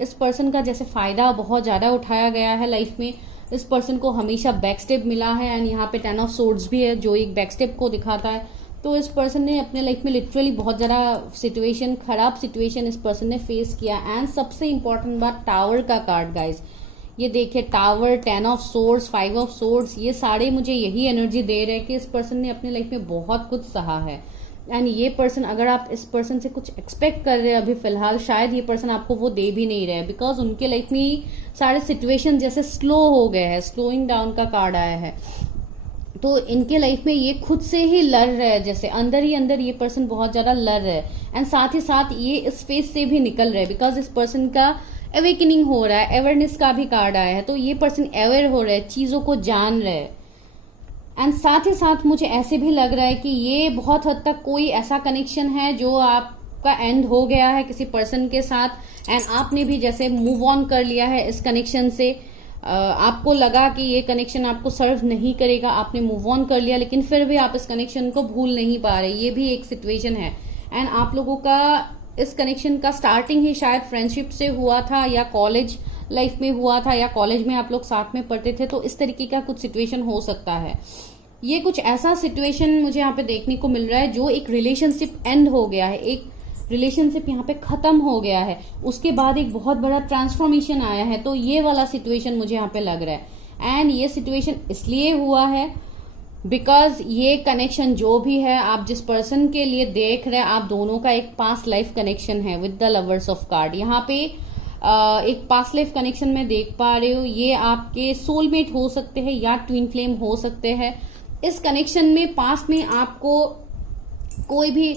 इस पर्सन का जैसे फायदा बहुत ज्यादा उठाया गया है लाइफ में, इस पर्सन को हमेशा बैकस्टेप मिला है। एंड यहाँ पे 10 ऑफ सोर्ड्स भी है, जो एक बैकस्टेप को दिखाता है। तो इस पर्सन ने अपने लाइफ में लिटरली बहुत ज्यादा सिचुएशन, खराब सिचुएशन इस पर्सन ने फेस किया। एंड सबसे इंपॉर्टेंट बात, टावर का कार्ड गाइज, ये देखिए tower, 10 of swords, 5 of swords, ये सारे मुझे यही एनर्जी दे रहे हैं कि इस पर्सन ने अपने लाइफ में बहुत कुछ सहा है। एंड ये पर्सन, अगर आप इस पर्सन से कुछ एक्सपेक्ट कर रहे हैं अभी फिलहाल, शायद ये पर्सन आपको वो दे भी नहीं रहे, बिकॉज उनके लाइफ में सारे सिचुएशन जैसे स्लो हो गए हैं, स्लोइंग डाउन का कार्ड आया है। तो इनके लाइफ में ये खुद से ही लड़ रहे हैं, जैसे अंदर ही अंदर ये पर्सन बहुत ज्यादा लड़ रहे हैं। एंड साथ ही साथ ये इस फेज से भी निकल रहे हैं, बिकॉज इस पर्सन का अवेकनिंग हो रहा है, अवेयरनेस का भी कार्ड आया है। तो ये पर्सन अवेयर हो रहे हैं, चीजों को जान रहे हैं। एंड साथ ही साथ मुझे ऐसे भी लग रहा है कि ये बहुत हद तक कोई ऐसा कनेक्शन है जो आपका एंड हो गया है किसी पर्सन के साथ, एंड आपने भी जैसे मूव ऑन कर लिया है इस कनेक्शन से। आपको लगा कि ये कनेक्शन आपको सर्व नहीं करेगा, आपने मूव ऑन कर लिया, लेकिन फिर भी आप इस कनेक्शन को भूल नहीं पा रहे। ये भी एक सिचुएशन है। एंड आप लोगों का इस कनेक्शन का स्टार्टिंग ही शायद फ्रेंडशिप से हुआ था, या कॉलेज लाइफ में हुआ था, या कॉलेज में आप लोग साथ में पढ़ते थे। तो इस तरीके का कुछ सिचुएशन हो सकता है। ये कुछ ऐसा सिचुएशन मुझे यहाँ पे देखने को मिल रहा है जो एक रिलेशनशिप एंड हो गया है, एक रिलेशनशिप यहाँ पे खत्म हो गया है, उसके बाद एक बहुत बड़ा ट्रांसफॉर्मेशन आया है। तो ये वाला सिचुएशन मुझे यहाँ पे लग रहा है। एंड ये सिचुएशन इसलिए हुआ है बिकॉज ये कनेक्शन जो भी है, आप जिस पर्सन के लिए देख रहे हैं, आप दोनों का एक पास्ट लाइफ कनेक्शन है with the lovers of card. यहाँ पे एक पास्ट लाइफ कनेक्शन में देख पा रहे हो, ये आपके सोलमेट हो सकते हैं या ट्विन फ्लेम हो सकते हैं। इस कनेक्शन में पास्ट में आपको कोई भी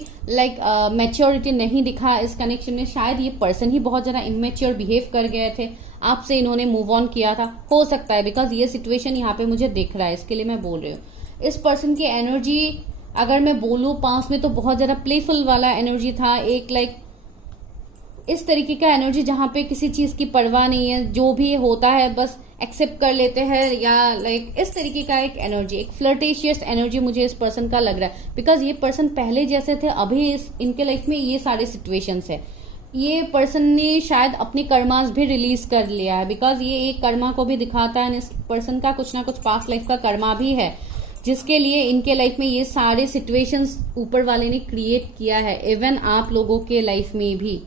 मैच्योरिटी नहीं दिखा इस कनेक्शन में। शायद ये पर्सन ही बहुत ज्यादा इमेच्योर बिहेव कर गए थे आपसे, इन्होंने मूव ऑन किया था, हो सकता है, बिकॉज ये सिचुएशन यहाँ पे मुझे दिख रहा है, इसके लिए मैं बोल रही हूँ। इस पर्सन की एनर्जी अगर मैं बोलूँ पास्ट में तो बहुत ज्यादा प्लेफुल वाला एनर्जी था, एक इस तरीके का एनर्जी जहां पे किसी चीज की परवाह नहीं है, जो भी होता है बस एक्सेप्ट कर लेते हैं, या लाइक इस तरीके का एक एनर्जी, एक फ्लर्टेशियस एनर्जी मुझे इस पर्सन का लग रहा है। बिकॉज ये पर्सन पहले जैसे थे, अभी इनके लाइफ में ये सारे सिचुएशंस है। ये पर्सन ने शायद अपने कर्मास भी रिलीज कर लिया है, बिकॉज ये एक कर्मा को भी दिखाता है, इस पर्सन का कुछ ना कुछ पास्ट लाइफ का कर्मा भी है, जिसके लिए इनके लाइफ में ये सारे सिचुएशंस ऊपर वाले ने क्रिएट किया है। इवन आप लोगों के लाइफ में भी,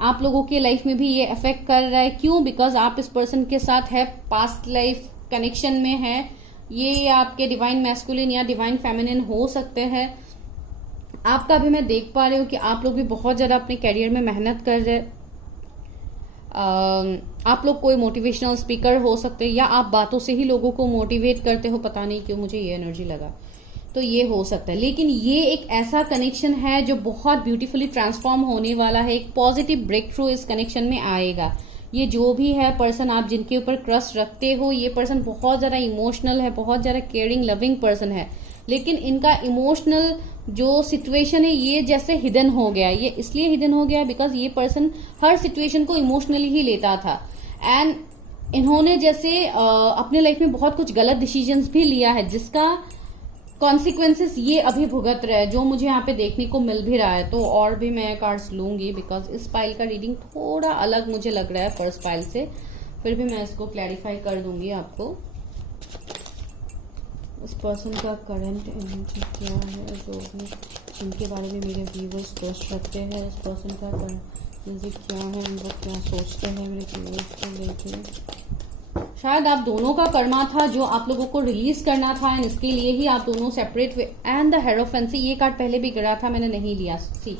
आप लोगों के लाइफ में भी ये अफेक्ट कर रहा है। क्यों? बिकॉज आप इस पर्सन के साथ है, पास्ट लाइफ कनेक्शन में है। ये आपके डिवाइन मैस्कुलिन या डिवाइन फेमिनिन हो सकते हैं। आपका भी मैं देख पा रही हूँ कि आप लोग भी बहुत ज्यादा अपने करियर में मेहनत कर रहे हैं। आप लोग कोई मोटिवेशनल स्पीकर हो सकते हैं, या आप बातों से ही लोगों को मोटिवेट करते हो, पता नहीं क्यों मुझे ये एनर्जी लगा, तो ये हो सकता है। लेकिन ये एक ऐसा कनेक्शन है जो बहुत ब्यूटीफुली ट्रांसफॉर्म होने वाला है। एक पॉजिटिव ब्रेक थ्रू इस कनेक्शन में आएगा। ये जो भी है पर्सन, आप जिनके ऊपर ट्रस्ट रखते हो, ये पर्सन बहुत ज्यादा इमोशनल है, बहुत ज्यादा केयरिंग लविंग पर्सन है। लेकिन इनका इमोशनल जो सिचुएशन है ये जैसे हिडन हो गया। ये इसलिए हिडन हो गया बिकॉज ये पर्सन हर सिचुएशन को इमोशनली ही लेता था, एंड इन्होंने जैसे अपने लाइफ में बहुत कुछ गलत डिसीजंस भी लिया है, जिसका कॉन्सिक्वेंसेस ये अभी भुगत रहे हैं, जो मुझे यहाँ पे देखने को मिल भी रहा है। तो और भी मैं कार्ड्स लूंगी, बिकॉज इस पाइल का रीडिंग थोड़ा अलग मुझे लग रहा है फर्स्ट पाइल से, फिर भी मैं इसको क्लैरिफाई कर दूंगी आपको। इस पर्सन का करंट एनर्जी क्या है, जो भी जिनके बारे में मेरे व्यूवर्स ट्रस्ट रखते हैं, इस पर्सन का एनर्जी क्या है, वो क्या सोचते हैं मेरे व्यूवर्स को लेके। शायद आप दोनों का कर्मा था जो आप लोगों को रिलीज करना था, एंड इसके लिए ही आप दोनों सेपरेट हुए। एंड द हेरोफेंसी, ये कार्ड पहले भी गिरा था, मैंने नहीं लिया सी।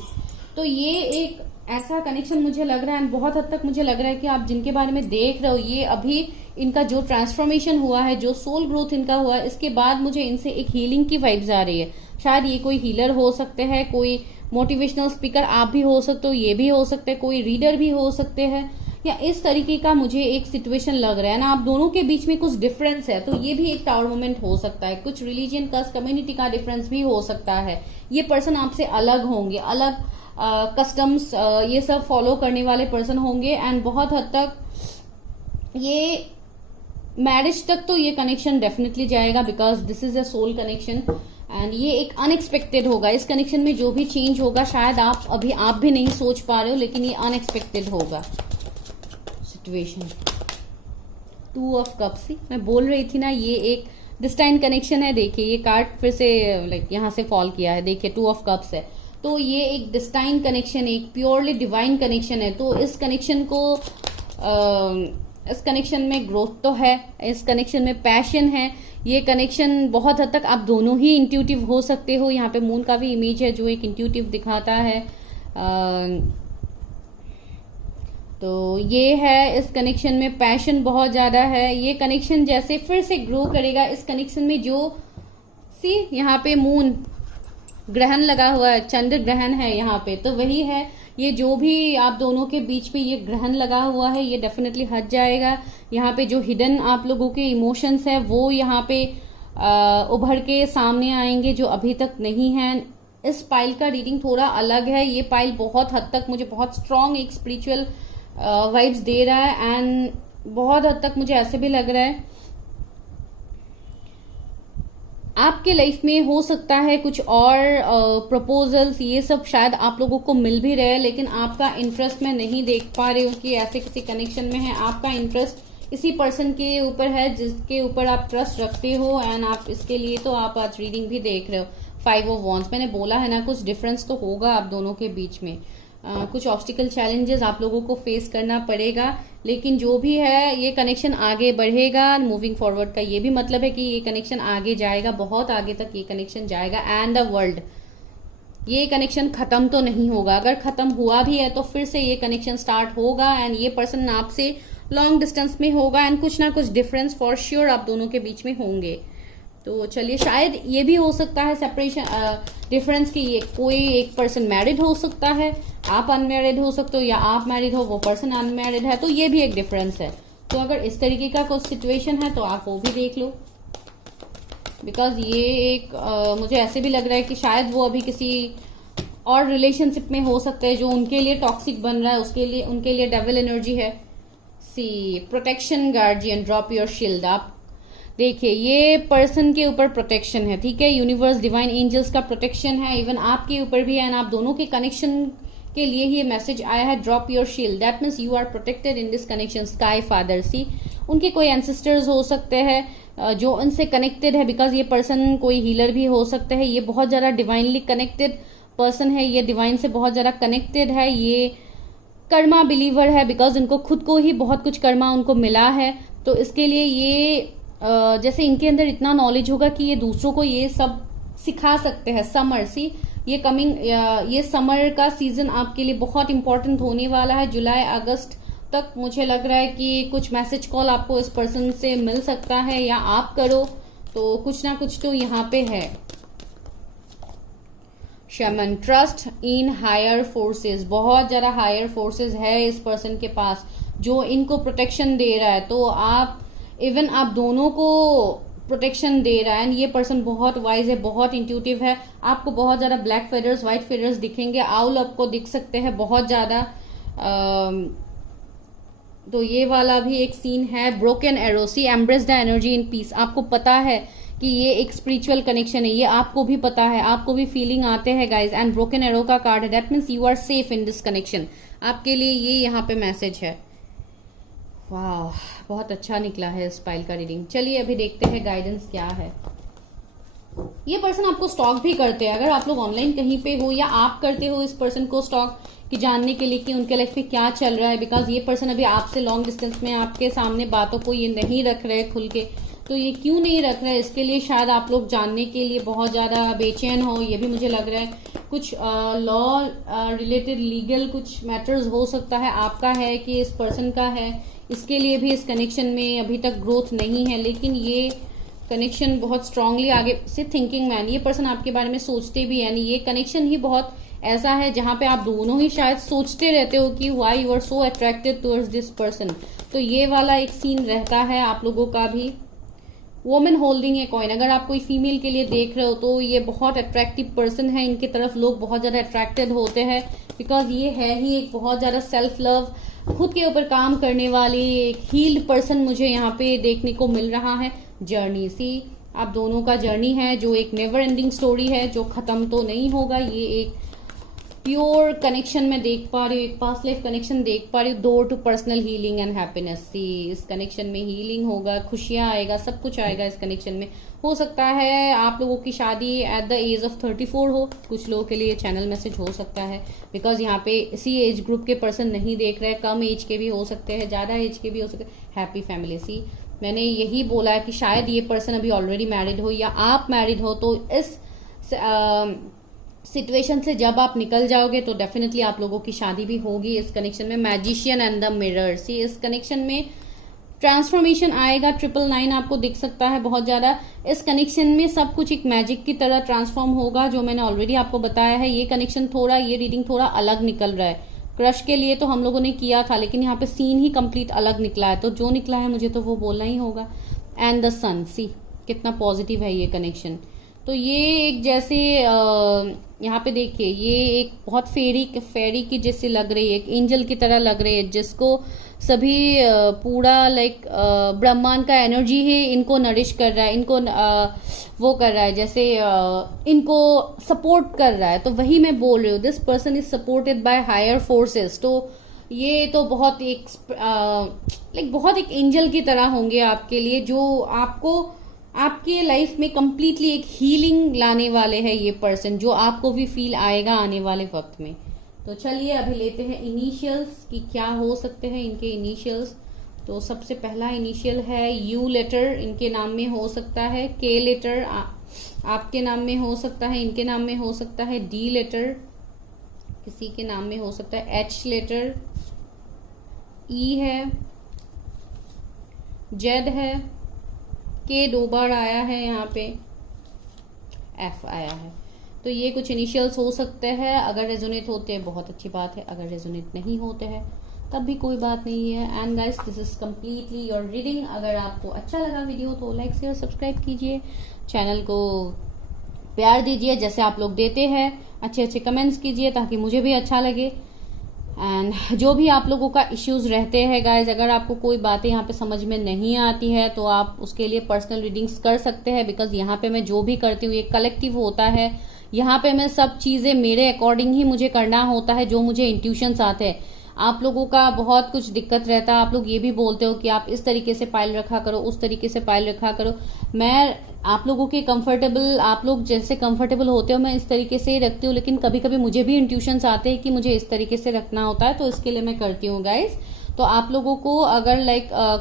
तो ये एक ऐसा कनेक्शन मुझे लग रहा है, एंड बहुत हद तक मुझे लग रहा है कि आप जिनके बारे में देख रहे हो, ये अभी इनका जो ट्रांसफॉर्मेशन हुआ है, जो सोल ग्रोथ इनका हुआ है, इसके बाद मुझे इनसे एक हीलिंग की वाइब्स आ रही है। शायद ये कोई हीलर हो सकते हैं, कोई मोटिवेशनल स्पीकर आप भी हो सकते हो, ये भी हो सकते हैं, कोई रीडर भी हो सकते हैं, या इस तरीके का मुझे एक सिचुएशन लग रहा है ना। आप दोनों के बीच में कुछ डिफरेंस है, तो ये भी एक टावर मोमेंट हो सकता है। कुछ रिलीजन का, कम्युनिटी का डिफरेंस भी हो सकता है। ये पर्सन आपसे अलग होंगे, अलग कस्टम्स ये सब फॉलो करने वाले पर्सन होंगे, एंड बहुत हद तक ये मैरिज तक तो ये कनेक्शन डेफिनेटली जाएगा, because this is a soul connection, and ये एक अनएक्सपेक्टेड होगा। इस कनेक्शन में जो भी चेंज होगा, शायद आप भी नहीं सोच पा रहे हो, लेकिन ये अनएक्सपेक्टेड होगा सिचुएशन। 2 ऑफ कप्स, मैं बोल रही थी ना, ये एक डिस्टाइन कनेक्शन है। देखिए ये कार्ड फिर से लाइक यहाँ से फॉल किया है, देखिए 2 ऑफ कप्स है। तो ये एक डिस्टाइन कनेक्शन, एक प्योरली डिवाइन कनेक्शन है। तो इस कनेक्शन को इस कनेक्शन में ग्रोथ तो है, इस कनेक्शन में पैशन है। ये कनेक्शन बहुत हद तक आप दोनों ही इंट्यूटिव हो सकते हो। यहाँ पे मून का भी इमेज है जो एक इंट्यूटिव दिखाता है। तो ये है, इस कनेक्शन में पैशन बहुत ज्यादा है। ये कनेक्शन जैसे फिर से ग्रो करेगा। इस कनेक्शन में जो यहाँ पे मून ग्रहण लगा हुआ है, चंद्र ग्रहण है यहाँ पे, तो वही है। ये जो भी आप दोनों के बीच में ये ग्रहण लगा हुआ है, ये डेफिनेटली हट जाएगा। यहाँ पे जो हिडन आप लोगों के इमोशंस है, वो यहाँ पे उभर के सामने आएंगे, जो अभी तक नहीं है। इस पाइल का रीडिंग थोड़ा अलग है। ये पाइल बहुत हद तक मुझे बहुत स्ट्रॉन्ग एक स्पिरिचुअल वाइब्स दे रहा है, एंड बहुत हद तक मुझे ऐसे भी लग रहा है आपके लाइफ में हो सकता है कुछ और प्रपोजल्स, ये सब शायद आप लोगों को मिल भी रहे हैं, लेकिन आपका इंटरेस्ट मैं नहीं देख पा रही हूँ कि ऐसे किसी कनेक्शन में है। आपका इंटरेस्ट इसी पर्सन के ऊपर है जिसके ऊपर आप ट्रस्ट रखते हो, एंड आप इसके लिए तो आप आज रीडिंग भी देख रहे हो। 5 ऑफ वॉन्ड्स, मैंने बोला है ना, कुछ डिफरेंस तो होगा आप दोनों के बीच में। कुछ ऑब्स्टिकल चैलेंजेस आप लोगों को फेस करना पड़ेगा, लेकिन जो भी है ये कनेक्शन आगे बढ़ेगा। मूविंग फॉरवर्ड का ये भी मतलब है कि ये कनेक्शन आगे जाएगा, बहुत आगे तक ये कनेक्शन जाएगा। एंड द वर्ल्ड, ये कनेक्शन खत्म तो नहीं होगा। अगर खत्म हुआ भी है तो फिर से ये कनेक्शन स्टार्ट होगा, एंड ये पर्सन आपसे लॉन्ग डिस्टेंस में होगा, एंड कुछ ना कुछ डिफरेंस फॉर श्योर आप दोनों के बीच में होंगे। तो चलिए, शायद ये भी हो सकता है सेपरेशन डिफरेंस की, ये कोई एक पर्सन मैरिड हो सकता है, आप अनमैरिड हो सकते हो, या आप मैरिड हो वो पर्सन अनमैरिड है, तो ये भी एक डिफरेंस है। तो अगर इस तरीके का कोई सिचुएशन है तो आप वो भी देख लो, बिकॉज ये एक मुझे ऐसे भी लग रहा है कि शायद वो अभी किसी और रिलेशनशिप में हो सकते हैं जो उनके लिए टॉक्सिक बन रहा है, उसके लिए उनके लिए डेविल एनर्जी है। See protection guardian, drop your shield. आप देखिए ये पर्सन के ऊपर प्रोटेक्शन है, ठीक है, यूनिवर्स डिवाइन एंजल्स का प्रोटेक्शन है, इवन आपके ऊपर भी है, एंड आप दोनों के कनेक्शन के लिए ही ये मैसेज आया है, drop your shield. That means you are protected in this connection. Sky father, see उनके कोई एंसेस्टर्स हो सकते हैं जो उनसे कनेक्टेड है, बिकॉज ये पर्सन कोई हीलर भी हो सकता है। ये बहुत ज्यादा डिवाइनली कनेक्टेड पर्सन है, ये डिवाइन से बहुत ज्यादा कनेक्टेड है, ये कर्मा बिलीवर है, बिकॉज उनको खुद को ही बहुत कुछ कर्मा उनको मिला है। तो इसके लिए ये जैसे इनके अंदर इतना नॉलेज होगा कि ये दूसरों को ये सब सिखा सकते हैं। समर, सी ये समर का सीजन आपके लिए बहुत इंपॉर्टेंट होने वाला है। जुलाई अगस्त तक मुझे लग रहा है कि कुछ मैसेज कॉल आपको इस पर्सन से मिल सकता है, या आप करो तो कुछ ना कुछ तो यहाँ पे है। शमन, ट्रस्ट इन हायर फोर्सेस, बहुत ज्यादा हायर फोर्सेस है इस पर्सन के पास जो इनको प्रोटेक्शन दे रहा है। तो आप इवन आप दोनों को प्रोटेक्शन दे रहा है, एंड ये पर्सन बहुत वाइज है, बहुत इंट्यूटिव है। आपको बहुत ज्यादा ब्लैक फेदर्स, व्हाइट फेदर्स दिखेंगे, आउल आपको दिख सकते हैं बहुत ज्यादा। तो ये वाला भी एक सीन है। Broken arrow, see embrace the energy in peace. आपको पता है कि ये एक स्पिरिचुअल कनेक्शन है, ये आपको भी पता है, आपको भी फीलिंग आते हैं गाइज। एंड ब्रोकन एरो का कार्ड है, that means you are safe in this connection. आपके लिए ये यहाँ पे मैसेज है। वाह, बहुत अच्छा निकला है इस पाइल का रीडिंग। चलिए अभी देखते हैं गाइडेंस क्या है। ये पर्सन आपको स्टॉक भी करते हैं, अगर आप लोग ऑनलाइन कहीं पे हो या आप करते हो इस पर्सन को स्टॉक, कि जानने के लिए कि उनके लाइफ में क्या चल रहा है। बिकॉज ये पर्सन अभी आपसे लॉन्ग डिस्टेंस में आपके सामने बातों को ये नहीं रख रहे खुल के। तो ये क्यों नहीं रख रहे, इसके लिए शायद आप लोग जानने के लिए बहुत ज्यादा बेचैन हो, ये भी मुझे लग रहा है। कुछ लॉ रिलेटेड लीगल कुछ मैटर्स हो सकता है, आपका है कि इस पर्सन का है। इसके लिए भी इस कनेक्शन में अभी तक ग्रोथ नहीं है, लेकिन ये कनेक्शन बहुत स्ट्रांगली आगे से थिंकिंग मैन, ये पर्सन आपके बारे में सोचते भी है। यानी ये कनेक्शन ही बहुत ऐसा है जहां पे आप दोनों ही शायद सोचते रहते हो कि why you are so attracted towards this person. तो ये वाला एक सीन रहता है आप लोगों का भी। वोमेन होल्डिंग ए कॉइन, अगर आप कोई फीमेल के लिए देख रहे हो तो ये बहुत अट्रैक्टिव पर्सन है, इनकी तरफ लोग बहुत ज्यादा अट्रैक्टेड होते हैं, बिकॉज ये है ही एक बहुत ज्यादा सेल्फ लव, खुद के ऊपर काम करने वाली एक हील्ड पर्सन मुझे यहाँ पे देखने को मिल रहा है। जर्नी, सी आप दोनों का जर्नी है जो एक नेवर एंडिंग स्टोरी है, जो खत्म तो नहीं होगा। ये एक प्योर कनेक्शन में देख पा रही हूँ, एक पास्ट लाइफ कनेक्शन देख पा रही हूँ। Door to personal healing and happiness, see इस कनेक्शन में हीलिंग होगा, खुशियां आएगा, सब कुछ आएगा इस कनेक्शन में। हो सकता है आप लोगों की शादी एट द एज ऑफ 34 हो, कुछ लोगों के लिए चैनल मैसेज हो सकता है, बिकॉज यहाँ पे इसी एज ग्रुप के पर्सन नहीं देख रहे, कम एज के भी हो सकते हैं, ज्यादा एज के भी हो सकते हैं। हैप्पी फैमिली, सी मैंने यही बोला है कि शायद ये पर्सन अभी ऑलरेडी मैरिड हो या आप मैरिड हो, तो इस सिचुएशन से जब आप निकल जाओगे तो डेफिनेटली आप लोगों की शादी भी होगी इस कनेक्शन में। मैजिशियन एंड द मिरर, सी इस कनेक्शन में ट्रांसफॉर्मेशन आएगा। 999 आपको दिख सकता है बहुत ज्यादा। इस कनेक्शन में सब कुछ एक मैजिक की तरह ट्रांसफॉर्म होगा, जो मैंने ऑलरेडी आपको बताया है। ये कनेक्शन थोड़ा, ये रीडिंग थोड़ा अलग निकल रहा है। क्रश के लिए तो हम लोगों ने किया था, लेकिन यहाँ पे सीन ही कंप्लीट अलग निकला है, तो जो निकला है मुझे तो वो बोलना ही होगा। एंड द सन, सी कितना पॉजिटिव है ये कनेक्शन। तो ये एक जैसे यहाँ पे देखिए, ये एक बहुत फेरी की जैसे लग रही है, एक एंजल की तरह लग रही है, जिसको सभी पूरा लाइक ब्रह्मांड का एनर्जी ही इनको नरिश कर रहा है, इनको वो कर रहा है, जैसे इनको सपोर्ट कर रहा है। तो वही मैं बोल रही हूँ, this person is supported by higher forces. तो ये तो बहुत एक लाइक बहुत एक एंजल की तरह होंगे आपके लिए, जो आपको आपके लाइफ में कंप्लीटली एक हीलिंग लाने वाले हैं ये पर्सन, जो आपको भी फील आएगा आने वाले वक्त में। तो चलिए अभी लेते हैं इनिशियल्स कि क्या हो सकते हैं इनके इनिशियल्स। तो सबसे पहला इनिशियल है यू लेटर, इनके नाम में हो सकता है। के लेटर आपके नाम में हो सकता है, इनके नाम में हो सकता है। डी लेटर किसी के नाम में हो सकता है। एच लेटर, ई है, जेड है, के 2 बार आया है यहाँ पे, एफ आया है। तो ये कुछ इनिशियल्स हो सकते हैं। अगर रेजोनेट होते हैं बहुत अच्छी बात है, अगर रेजोनेट नहीं होते हैं तब भी कोई बात नहीं है। And guys, this is completely your reading. अगर आपको अच्छा लगा वीडियो तो लाइक शेयर सब्सक्राइब कीजिए, चैनल को प्यार दीजिए जैसे आप लोग देते हैं, अच्छे अच्छे कमेंट्स कीजिए ताकि मुझे भी अच्छा लगे। एंड जो भी आप लोगों का इश्यूज रहते हैं गाइज, अगर आपको कोई बातें यहाँ पे समझ में नहीं आती है तो आप उसके लिए पर्सनल रीडिंग्स कर सकते हैं, बिकॉज यहाँ पे मैं जो भी करती हूँ ये कलेक्टिव होता है। यहाँ पे मैं सब चीजें मेरे अकॉर्डिंग ही मुझे करना होता है, जो मुझे इंट्यूशंस आते हैं। आप लोगों का बहुत कुछ दिक्कत रहता है, आप लोग ये भी बोलते हो कि आप इस तरीके से पाइल रखा करो, उस तरीके से पाइल रखा करो। मैं आप लोगों के कंफर्टेबल, आप लोग जैसे कंफर्टेबल होते हो मैं इस तरीके से ही रखती हूँ, लेकिन कभी कभी मुझे भी इंट्यूशंस आते हैं कि मुझे इस तरीके से रखना होता है, तो इसके लिए मैं करती हूँ गाइज। तो आप लोगों को अगर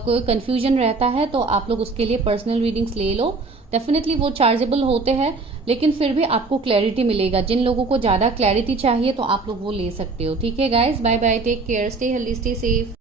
कोई कंफ्यूजन रहता है तो आप लोग उसके लिए पर्सनल रीडिंग्स ले लो। डेफिनेटली वो चार्जेबल होते हैं, लेकिन फिर भी आपको क्लैरिटी मिलेगा। जिन लोगों को ज्यादा क्लैरिटी चाहिए तो आप लोग वो ले सकते हो। ठीक है guys, bye bye, take care, stay healthy, stay safe.